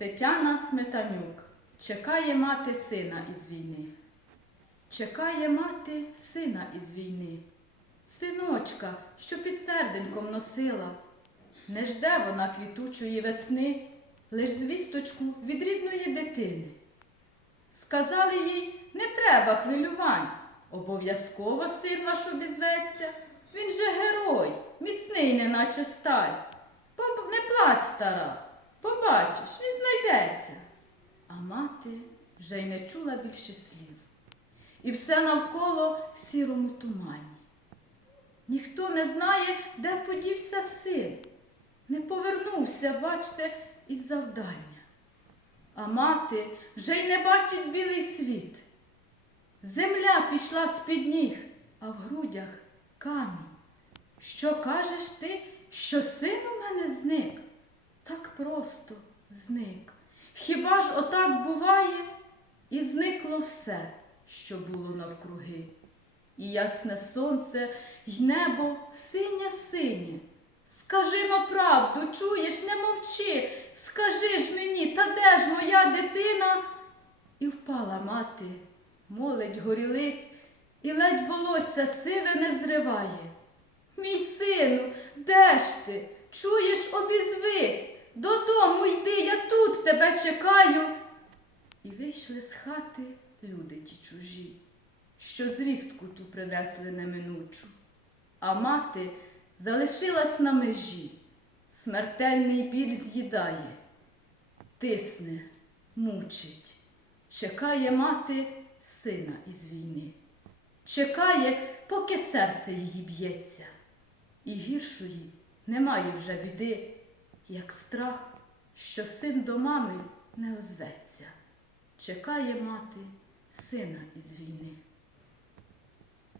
Тетяна Сметанюк чекає мати сина із війни. Чекає мати сина із війни, синочка, що під серденьком носила. Не жде вона квітучої весни, лиш звісточку від рідної дитини. Сказали їй, не треба хвилювань, обов'язково син ваш обізветься. Він же герой, міцний, неначе сталь. Поб- Не плач, стара, побачиш, він знайдеться. А мати вже й не чула більше слів. І все навколо в сірому тумані. Ніхто не знає, де подівся син. Не повернувся, бачте, із завдання. А мати вже й не бачить білий світ. Земля пішла з-під ніг, а в грудях камінь. Що кажеш ти, що син у мене зник? Так просто зник. Хіба ж отак буває? І зникло все, що було навкруги. І ясне сонце, й небо синє синє. Скажи но правду, чуєш, не мовчи, скажи ж мені, та де ж моя дитина? І впала мати, молить горілиць, і ледь волосся сиве не зриває. Мій сину, де ж ти? Чуєш, обізвись, додому йди, я тут тебе чекаю. І вийшли з хати люди ті чужі, що звістку ту принесли неминучу. А мати залишилась на межі, смертельний біль з'їдає, тисне, мучить, чекає мати сина із війни, чекає, поки серце її б'ється, і гіршої немає вже біди, як страх, що син до мами не озветься, чекає мати сина із війни.